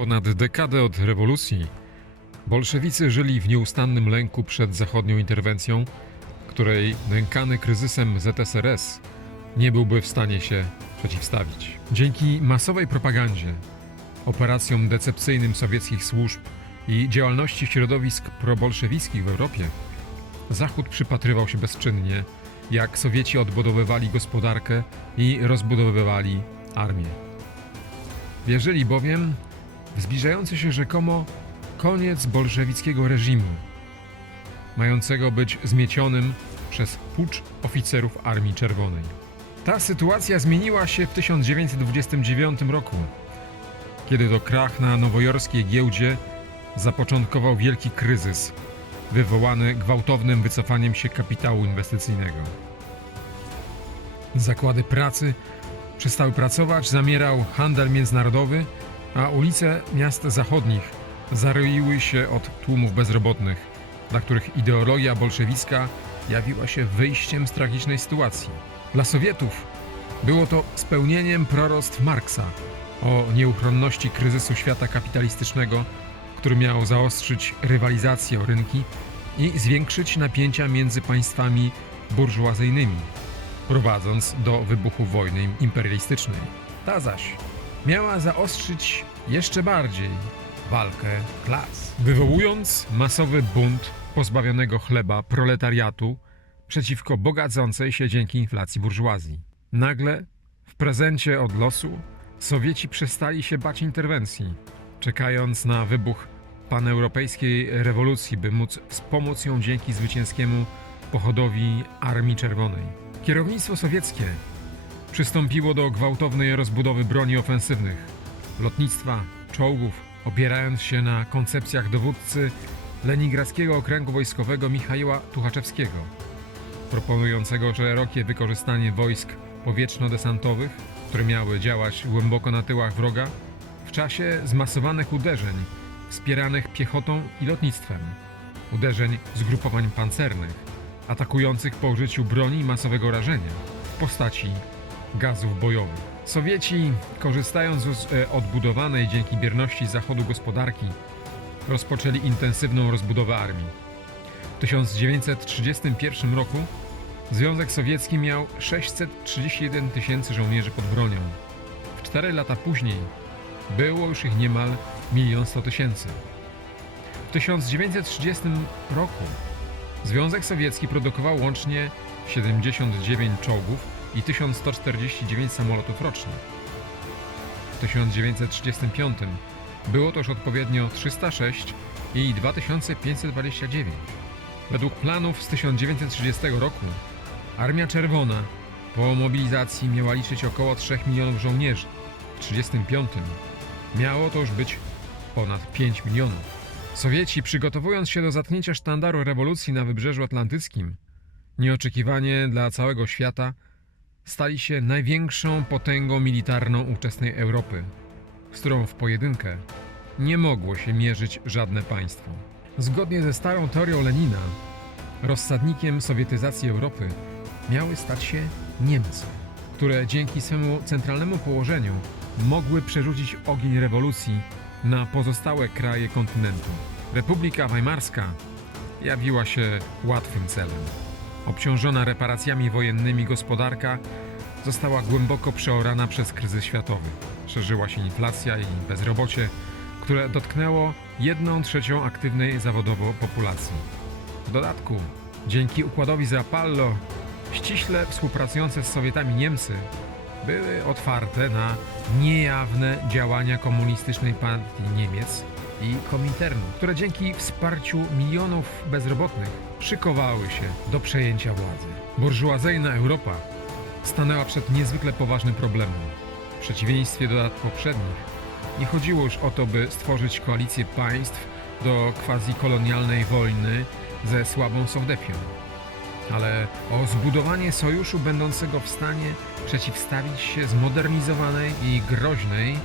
ponad dekadę od rewolucji bolszewicy żyli w nieustannym lęku przed zachodnią interwencją, której nękany kryzysem ZSRS nie byłby w stanie się przeciwstawić. Dzięki masowej propagandzie, operacjom decepcyjnym sowieckich służb i działalności środowisk probolszewickich w Europie, Zachód przypatrywał się bezczynnie, jak Sowieci odbudowywali gospodarkę i rozbudowywali armię. Wierzyli bowiem zbliżający się rzekomo koniec bolszewickiego reżimu, mającego być zmiecionym przez pucz oficerów Armii Czerwonej. Ta sytuacja zmieniła się w 1929 roku, kiedy to krach na nowojorskiej giełdzie zapoczątkował wielki kryzys wywołany gwałtownym wycofaniem się kapitału inwestycyjnego. Zakłady pracy przestały pracować, zamierał handel międzynarodowy, a ulice miast zachodnich zaroiły się od tłumów bezrobotnych, dla których ideologia bolszewicka jawiła się wyjściem z tragicznej sytuacji. Dla Sowietów było to spełnieniem proroctw Marksa o nieuchronności kryzysu świata kapitalistycznego, który miał zaostrzyć rywalizację o rynki i zwiększyć napięcia między państwami burżuazyjnymi, prowadząc do wybuchu wojny imperialistycznej. Ta zaś miała zaostrzyć jeszcze bardziej walkę klas, wywołując masowy bunt pozbawionego chleba proletariatu przeciwko bogacącej się dzięki inflacji burżuazji. Nagle, w prezencie od losu, Sowieci przestali się bać interwencji, czekając na wybuch paneuropejskiej rewolucji, by móc wspomóc ją dzięki zwycięskiemu pochodowi Armii Czerwonej. Kierownictwo sowieckie przystąpiło do gwałtownej rozbudowy broni ofensywnych, lotnictwa, czołgów, opierając się na koncepcjach dowódcy Leningradzkiego Okręgu Wojskowego Michaiła Tuchaczewskiego, proponującego szerokie wykorzystanie wojsk powietrzno-desantowych, które miały działać głęboko na tyłach wroga, w czasie zmasowanych uderzeń wspieranych piechotą i lotnictwem, uderzeń zgrupowań pancernych, atakujących po użyciu broni masowego rażenia w postaci gazów bojowych. Sowieci, korzystając z e, odbudowanej dzięki bierności Zachodu gospodarki, rozpoczęli intensywną rozbudowę armii. W 1931 roku Związek Sowiecki miał 631 tysięcy żołnierzy pod bronią. W cztery lata później było już ich niemal 1 100 tysięcy. W 1930 roku Związek Sowiecki produkował łącznie 79 czołgów i 1149 samolotów rocznie. W 1935 było już odpowiednio 306 i 2529. Według planów z 1930 roku Armia Czerwona po mobilizacji miała liczyć około 3 milionów żołnierzy. W 1935 miało to już być ponad 5 milionów. Sowieci, przygotowując się do zatknięcia sztandaru rewolucji na Wybrzeżu Atlantyckim, nieoczekiwanie dla całego świata, stali się największą potęgą militarną ówczesnej Europy, z którą w pojedynkę nie mogło się mierzyć żadne państwo. Zgodnie ze starą teorią Lenina, rozsadnikiem sowietyzacji Europy miały stać się Niemcy, które dzięki swemu centralnemu położeniu mogły przerzucić ogień rewolucji na pozostałe kraje kontynentu. Republika Weimarska jawiła się łatwym celem. Obciążona reparacjami wojennymi gospodarka została głęboko przeorana przez kryzys światowy. Szerzyła się inflacja i bezrobocie, które dotknęło jedną trzecią aktywnej zawodowo populacji. W dodatku, dzięki układowi Zapallo, ściśle współpracujące z Sowietami Niemcy były otwarte na niejawne działania komunistycznej partii Niemiec i Kominternu, które dzięki wsparciu milionów bezrobotnych szykowały się do przejęcia władzy. Burżuazyjna Europa stanęła przed niezwykle poważnym problemem. W przeciwieństwie do lat poprzednich, nie chodziło już o to, by stworzyć koalicję państw do quasi-kolonialnej wojny ze słabą Sowdepią ale o zbudowanie sojuszu będącego w stanie przeciwstawić się zmodernizowanej i groźnej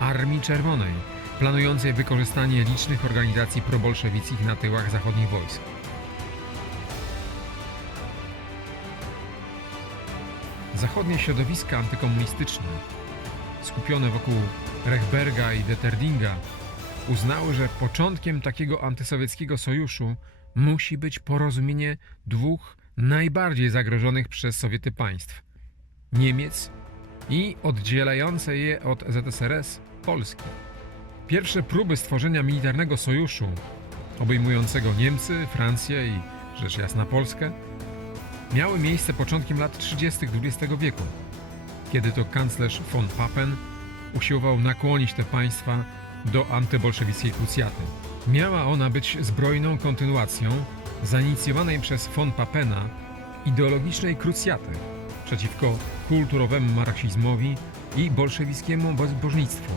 Armii Czerwonej, planującej wykorzystanie licznych organizacji probolszewickich na tyłach zachodnich wojsk. Zachodnie środowiska antykomunistyczne, skupione wokół Rechberga i Deterdinga, uznały, że początkiem takiego antysowieckiego sojuszu musi być porozumienie dwóch najbardziej zagrożonych przez Sowiety państw Niemiec i oddzielające je od ZSRS Polski. Pierwsze próby stworzenia militarnego sojuszu obejmującego Niemcy, Francję i rzecz jasna Polskę miały miejsce początkiem lat 30. XX wieku, kiedy to kanclerz von Papen usiłował nakłonić te państwa do antybolszewickiej krucjaty. Miała ona być zbrojną kontynuacją zainicjowanej przez von Papena ideologicznej krucjaty przeciwko kulturowemu marksizmowi i bolszewickiemu bezbożnictwu,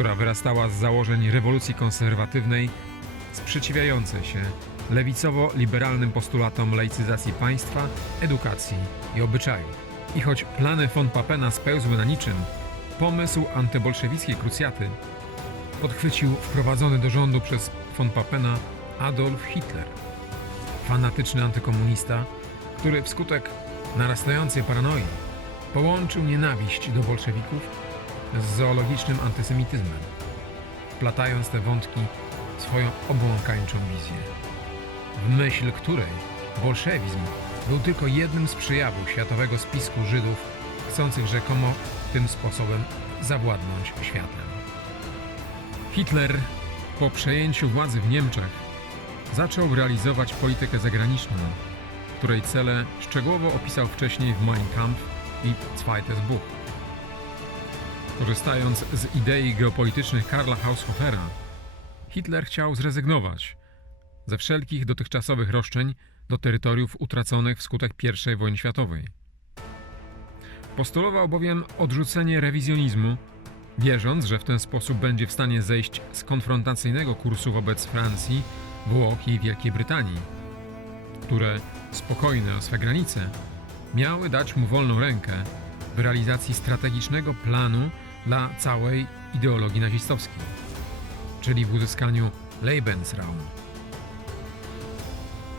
która wyrastała z założeń rewolucji konserwatywnej sprzeciwiającej się lewicowo-liberalnym postulatom laicyzacji państwa, edukacji i obyczaju. I choć plany von Papena spełzły na niczym, pomysł antybolszewickiej krucjaty podchwycił wprowadzony do rządu przez von Papena Adolf Hitler. Fanatyczny antykomunista, który wskutek narastającej paranoi połączył nienawiść do bolszewików z zoologicznym antysemityzmem, wplatając te wątki w swoją obłąkańczą wizję, w myśl której bolszewizm był tylko jednym z przejawów światowego spisku Żydów chcących rzekomo tym sposobem zawładnąć światem. Hitler po przejęciu władzy w Niemczech zaczął realizować politykę zagraniczną, której cele szczegółowo opisał wcześniej w Mein Kampf i Zweites Buch. Korzystając z idei geopolitycznych Karla Haushofera, Hitler chciał zrezygnować ze wszelkich dotychczasowych roszczeń do terytoriów utraconych wskutek I wojny światowej. Postulował bowiem odrzucenie rewizjonizmu, wierząc, że w ten sposób będzie w stanie zejść z konfrontacyjnego kursu wobec Francji, Włoch i Wielkiej Brytanii, które, spokojne o swe granice, miały dać mu wolną rękę w realizacji strategicznego planu dla całej ideologii nazistowskiej, czyli w uzyskaniu Lebensraum.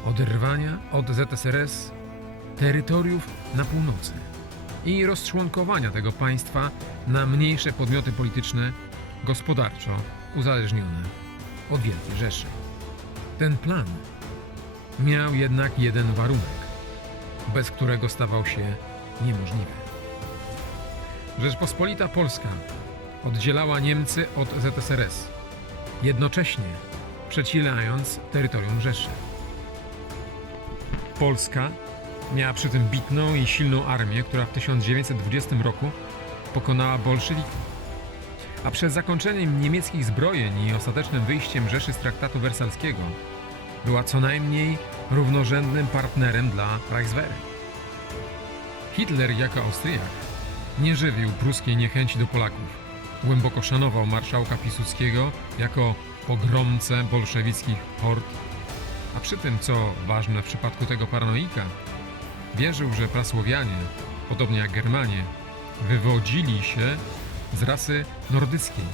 Oderwania od ZSRS terytoriów na północy i rozczłonkowania tego państwa na mniejsze podmioty polityczne, gospodarczo uzależnione od Wielkiej Rzeszy. Ten plan miał jednak jeden warunek, bez którego stawał się niemożliwy. Rzeczpospolita Polska oddzielała Niemcy od ZSRS, jednocześnie przecilając terytorium Rzeszy. Polska miała przy tym bitną i silną armię, która w 1920 roku pokonała bolszewików. A przed zakończeniem niemieckich zbrojeń i ostatecznym wyjściem Rzeszy z traktatu wersalskiego była co najmniej równorzędnym partnerem dla Reichswehry. Hitler jako Austriak nie żywił pruskiej niechęci do Polaków. Głęboko szanował marszałka Piłsudskiego jako pogromcę bolszewickich hord, a przy tym, co ważne w przypadku tego paranoika, wierzył, że prasłowianie, podobnie jak Germanie, wywodzili się z rasy nordyckiej,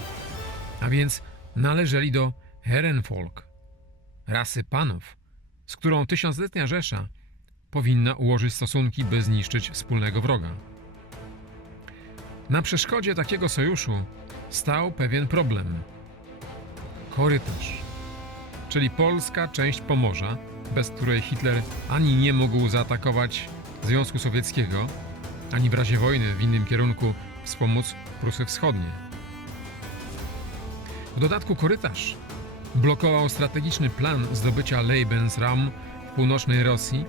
a więc należeli do Herrenvolk, rasy panów, z którą tysiącletnia Rzesza powinna ułożyć stosunki, by zniszczyć wspólnego wroga. Na przeszkodzie takiego sojuszu stał pewien problem. Korytarz, czyli polska część Pomorza, bez której Hitler ani nie mógł zaatakować Związku Sowieckiego, ani w razie wojny w innym kierunku wspomóc Prusy Wschodnie. W dodatku korytarz blokował strategiczny plan zdobycia Lebensraum w północnej Rosji,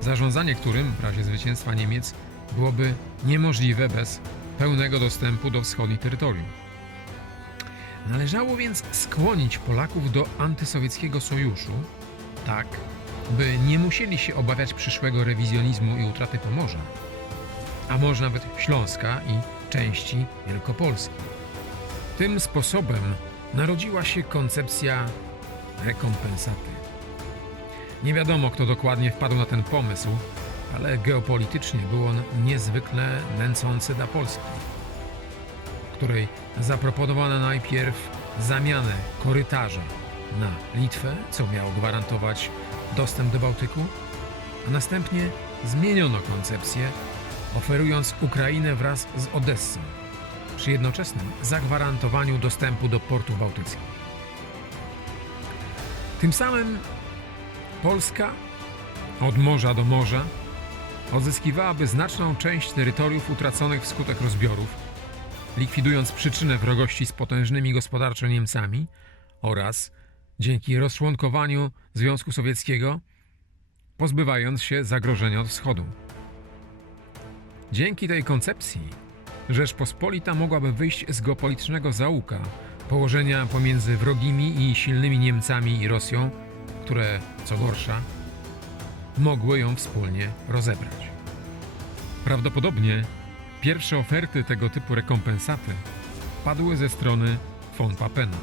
zarządzanie którym w razie zwycięstwa Niemiec byłoby niemożliwe bez pełnego dostępu do wschodnich terytoriów. Należało więc skłonić Polaków do antysowieckiego sojuszu, tak by nie musieli się obawiać przyszłego rewizjonizmu i utraty Pomorza, a może nawet Śląska i części Wielkopolski. Tym sposobem narodziła się koncepcja rekompensaty. Nie wiadomo, kto dokładnie wpadł na ten pomysł, ale geopolitycznie był on niezwykle nęcący dla Polski, której zaproponowano najpierw zamianę korytarza na Litwę, co miało gwarantować dostęp do Bałtyku, a następnie zmieniono koncepcję, oferując Ukrainę wraz z Odessą, przy jednoczesnym zagwarantowaniu dostępu do portów bałtyckich. Tym samym Polska od morza do morza odzyskiwałaby znaczną część terytoriów utraconych wskutek rozbiorów, likwidując przyczynę wrogości z potężnymi gospodarczo Niemcami oraz dzięki rozczłonkowaniu Związku Sowieckiego pozbywając się zagrożenia od wschodu. Dzięki tej koncepcji Rzeczpospolita mogłaby wyjść z geopolitycznego zaułka położenia pomiędzy wrogimi i silnymi Niemcami i Rosją, które, co gorsza, mogły ją wspólnie rozebrać. Prawdopodobnie pierwsze oferty tego typu rekompensaty padły ze strony von Papena.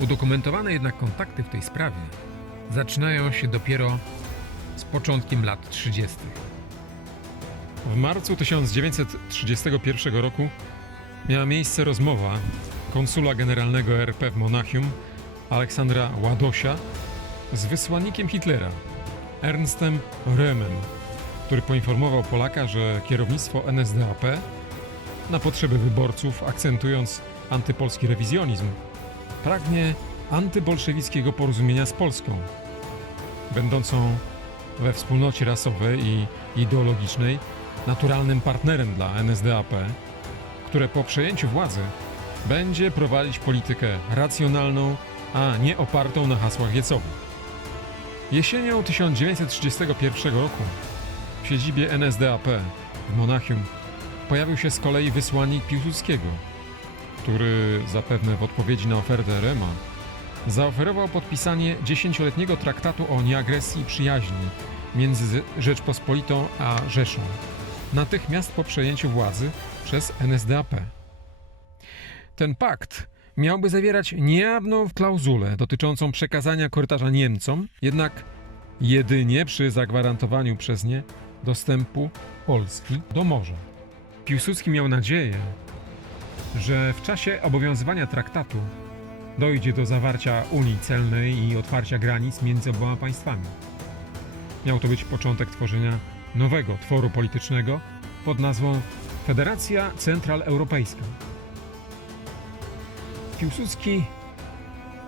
Udokumentowane jednak kontakty w tej sprawie zaczynają się dopiero z początkiem lat 30. W marcu 1931 roku miała miejsce rozmowa konsula generalnego RP w Monachium Aleksandra Ładosia z wysłannikiem Hitlera Ernstem Römem, który poinformował Polaka, że kierownictwo NSDAP na potrzeby wyborców, akcentując antypolski rewizjonizm, pragnie antybolszewickiego porozumienia z Polską, będącą we wspólnocie rasowej i ideologicznej naturalnym partnerem dla NSDAP, które po przejęciu władzy będzie prowadzić politykę racjonalną, a nie opartą na hasłach wiecowych. Jesienią 1931 roku w siedzibie NSDAP w Monachium pojawił się z kolei wysłannik Piłsudskiego, który zapewne w odpowiedzi na ofertę Rema zaoferował podpisanie dziesięcioletniego traktatu o nieagresji i przyjaźni między Rzeczpospolitą a Rzeszą, natychmiast po przejęciu władzy przez NSDAP. Ten pakt miałby zawierać niejawną klauzulę dotyczącą przekazania korytarza Niemcom, jednak jedynie przy zagwarantowaniu przez nie dostępu Polski do morza. Piłsudski miał nadzieję, że w czasie obowiązywania traktatu dojdzie do zawarcia Unii Celnej i otwarcia granic między oboma państwami. Miał to być początek tworzenia nowego tworu politycznego pod nazwą Federacja Centraleuropejska. Piłsudski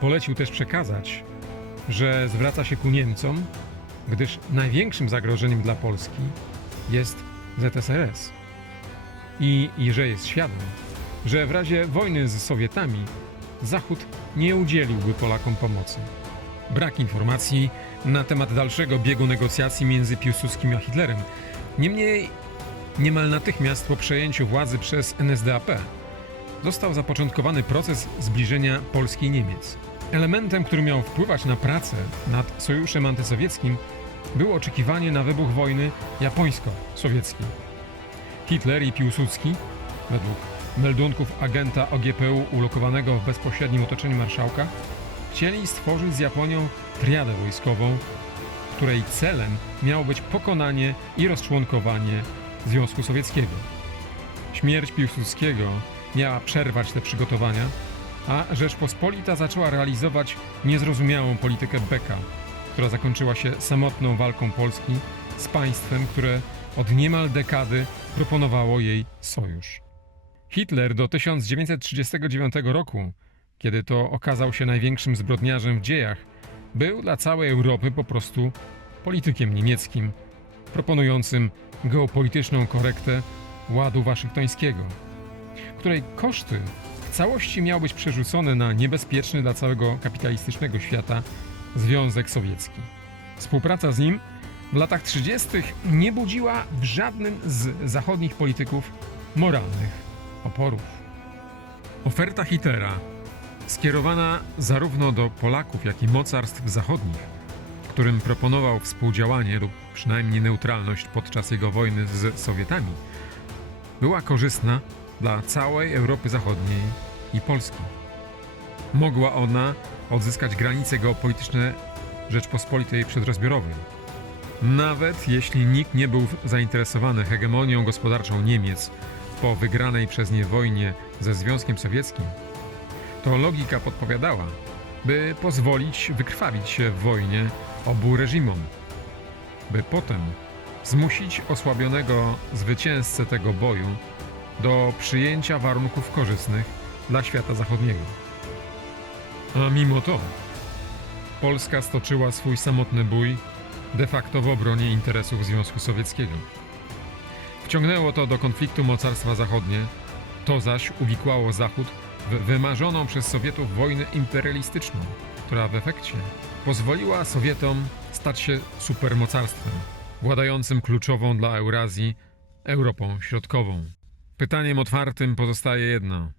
polecił też przekazać, że zwraca się ku Niemcom, gdyż największym zagrożeniem dla Polski jest ZSRS. I, i że jest świadom, że w razie wojny z Sowietami Zachód nie udzieliłby Polakom pomocy. Brak informacji na temat dalszego biegu negocjacji między Piłsudskim a Hitlerem. Niemniej, niemal natychmiast po przejęciu władzy przez NSDAP został zapoczątkowany proces zbliżenia Polski i Niemiec. Elementem, który miał wpływać na pracę nad sojuszem antysowieckim, było oczekiwanie na wybuch wojny japońsko-sowieckiej. Hitler i Piłsudski, według meldunków agenta OGPU ulokowanego w bezpośrednim otoczeniu marszałka, chcieli stworzyć z Japonią triadę wojskową, której celem miało być pokonanie i rozczłonkowanie Związku Sowieckiego. Śmierć Piłsudskiego miała przerwać te przygotowania, a Rzeczpospolita zaczęła realizować niezrozumiałą politykę Beka, która zakończyła się samotną walką Polski z państwem, które od niemal dekady proponowało jej sojusz. Hitler do 1939 roku, kiedy to okazał się największym zbrodniarzem w dziejach, był dla całej Europy po prostu politykiem niemieckim, proponującym geopolityczną korektę ładu waszyngtońskiego, której koszty w całości miały być przerzucone na niebezpieczny dla całego kapitalistycznego świata Związek Sowiecki. Współpraca z nim w latach 30. nie budziła w żadnym z zachodnich polityków moralnych oporów. Oferta Hitlera, skierowana zarówno do Polaków, jak i mocarstw zachodnich, którym proponował współdziałanie lub przynajmniej neutralność podczas jego wojny z Sowietami, była korzystna dla całej Europy Zachodniej i Polski. Mogła ona odzyskać granice geopolityczne Rzeczpospolitej przedrozbiorowej. Nawet jeśli nikt nie był zainteresowany hegemonią gospodarczą Niemiec po wygranej przez nie wojnie ze Związkiem Sowieckim, to logika podpowiadała, by pozwolić wykrwawić się w wojnie obu reżimom, by potem zmusić osłabionego zwycięzcę tego boju do przyjęcia warunków korzystnych dla świata zachodniego. A mimo to Polska stoczyła swój samotny bój de facto w obronie interesów Związku Sowieckiego. Wciągnęło to do konfliktu mocarstwa zachodnie, to zaś uwikłało Zachód w wymarzoną przez Sowietów wojnę imperialistyczną, która w efekcie pozwoliła Sowietom stać się supermocarstwem, władającym kluczową dla Eurazji Europą Środkową. Pytaniem otwartym pozostaje jedno.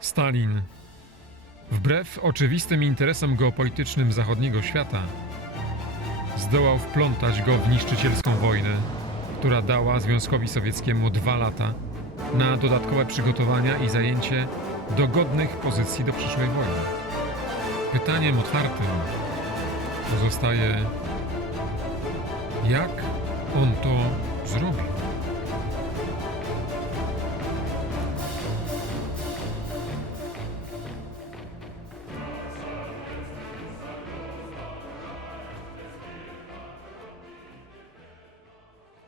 Stalin, wbrew oczywistym interesom geopolitycznym zachodniego świata, zdołał wplątać go w niszczycielską wojnę, która dała Związkowi Sowieckiemu dwa lata na dodatkowe przygotowania i zajęcie dogodnych pozycji do przyszłej wojny. Pytaniem otwartym pozostaje, jak on to zrobił?